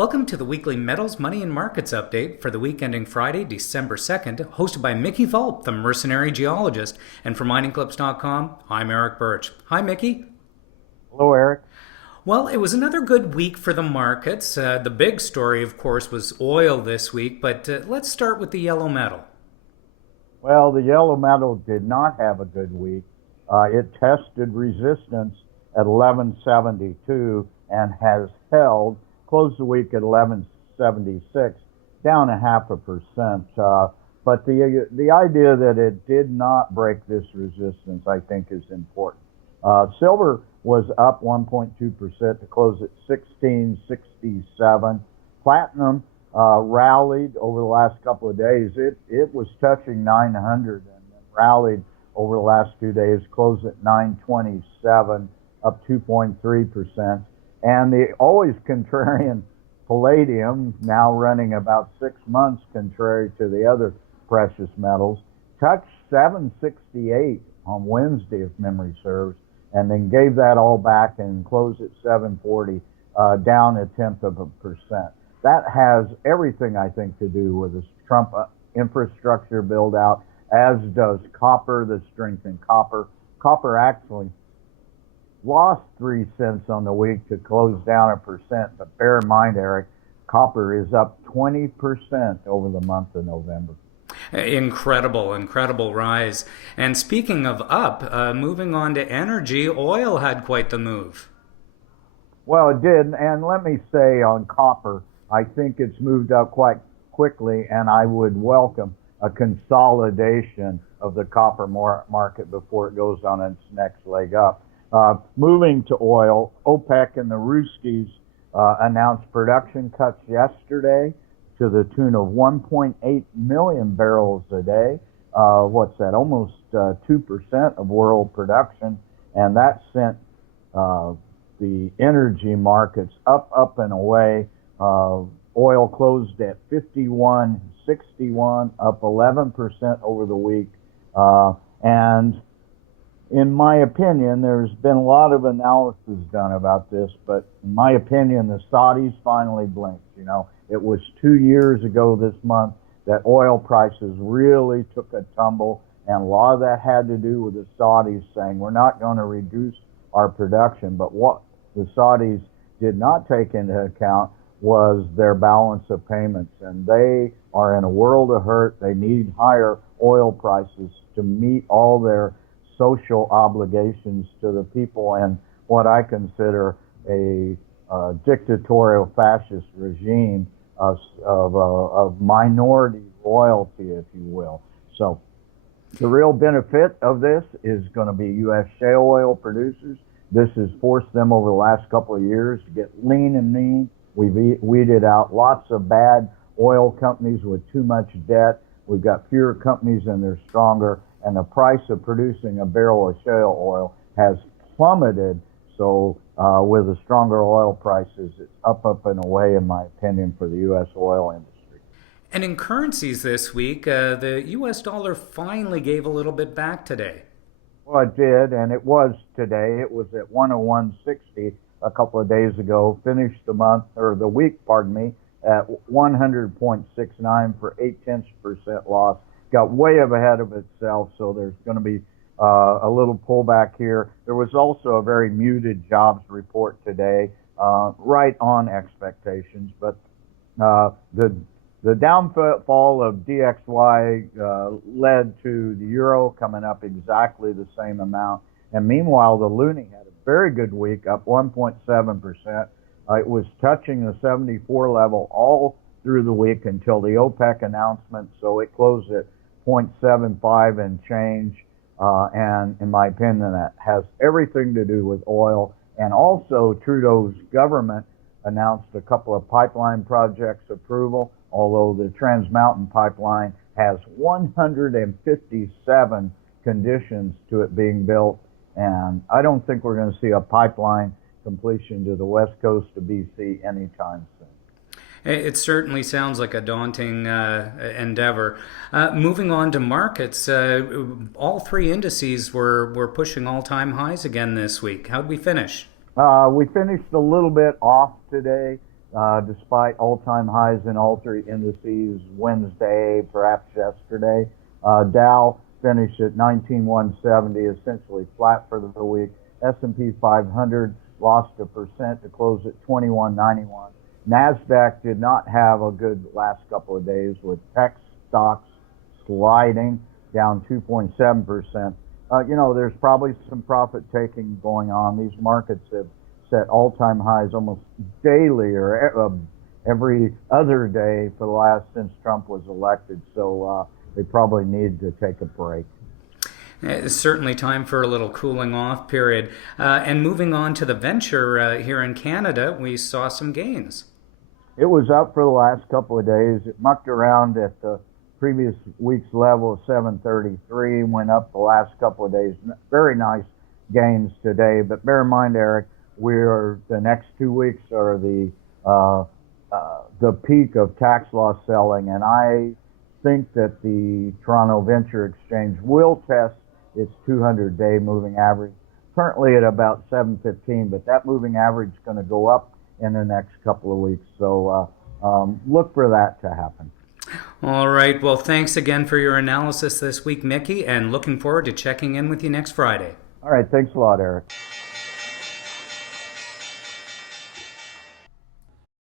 Welcome to the weekly Metals, Money, and Markets update for the week ending Friday, December 2nd, hosted by Mickey Fulp, the Mercenary Geologist. And for miningclips.com, I'm Erick Bertsch. Hi, Mickey. Hello, Eric. Well, it was another good week for the markets. The big story, of course, was oil this week, but let's start with the yellow metal. Well, the yellow metal did not have a good week. It tested resistance at 1172 and has held, closed the week at 1176, down 0.5%. But the idea that it did not break this resistance, I think, is important. Silver was up 1.2% to close at 1667. Platinum rallied over the last couple of days. It was touching 900 and then rallied over the last 2 days, closed at 927, up 2.3%. And the always contrarian palladium, now running about 6 months contrary to the other precious metals, touched 768 on Wednesday, if memory serves, and then gave that all back and closed at 740, down 0.1%. That has everything, I think, to do with this Trump infrastructure build out, as does copper, the strength in copper. Copper actually lost 3 cents on the week to close down 1%, but bear in mind, Eric, copper is up 20% over the month of November. Incredible rise. And speaking of up, moving on to energy, oil had quite the move. Well, it did, and let me say on copper, I think it's moved up quite quickly, and I would welcome a consolidation of the copper market before it goes on its next leg up. Moving to oil, OPEC and the Ruskies announced production cuts yesterday to the tune of 1.8 million barrels a day. What's that? Almost 2% of world production, and that sent the energy markets up and away. Oil closed at 51.61, up 11% over the week, and in my opinion, there's been a lot of analysis done about this, but in my opinion, the Saudis finally blinked. You know, it was 2 years ago this month that oil prices really took a tumble, and a lot of that had to do with the Saudis saying, we're not going to reduce our production. But what the Saudis did not take into account was their balance of payments, and they are in a world of hurt. They need higher oil prices to meet all their social obligations to the people and what I consider a dictatorial fascist regime of minority royalty, if you will. So the real benefit of this is going to be U.S. shale oil producers. This has forced them over the last couple of years to get lean and mean. We've weeded out lots of bad oil companies with too much debt. We've got fewer companies and they're stronger. And the price of producing a barrel of shale oil has plummeted. So with the stronger oil prices, it's up and away, in my opinion, for the U.S. oil industry. And in currencies this week, the U.S. dollar finally gave a little bit back today. Well, it did, and it was today. It was at 101.60 a couple of days ago. Finished the month, or the week, pardon me, at 100.69 for 0.8% loss. Got way ahead of itself, so there's going to be a little pullback here. There was also a very muted jobs report today, right on expectations, but the downfall of DXY led to the euro coming up exactly the same amount, and meanwhile the loonie had a very good week, up 1.7%. It was touching the 74 level all through the week until the OPEC announcement, so it closed at 0.75 and change, and in my opinion, that has everything to do with oil. And also, Trudeau's government announced a couple of pipeline projects approval, although the Trans Mountain pipeline has 157 conditions to it being built, and I don't think we're going to see a pipeline completion to the west coast of BC anytime soon. It certainly sounds like a daunting endeavor. Moving on to markets, all three indices were pushing all-time highs again this week. How'd we finish? We finished a little bit off today. despite all-time highs in all three indices Wednesday, perhaps yesterday. Dow finished at 19,170, essentially flat for the week. S&P 500 lost 1% to close at 2191. NASDAQ did not have a good last couple of days, with tech stocks sliding down 2.7%. There's probably some profit taking going on. These markets have set all-time highs almost daily or every other day for the last since Trump was elected. So they probably need to take a break. It's certainly time for a little cooling off period. And moving on to the venture here in Canada, we saw some gains. It was up for the last couple of days. It mucked around at the previous week's level of 733, went up the last couple of days. Very nice gains today. But bear in mind, Eric, the next 2 weeks are the peak of tax loss selling, and I think that the Toronto Venture Exchange will test its 200-day moving average, currently at about 715, but that moving average is going to go up in the next couple of weeks. So look for that to happen. All right. Well, thanks again for your analysis this week, Mickey, and looking forward to checking in with you next Friday. All right. Thanks a lot, Eric.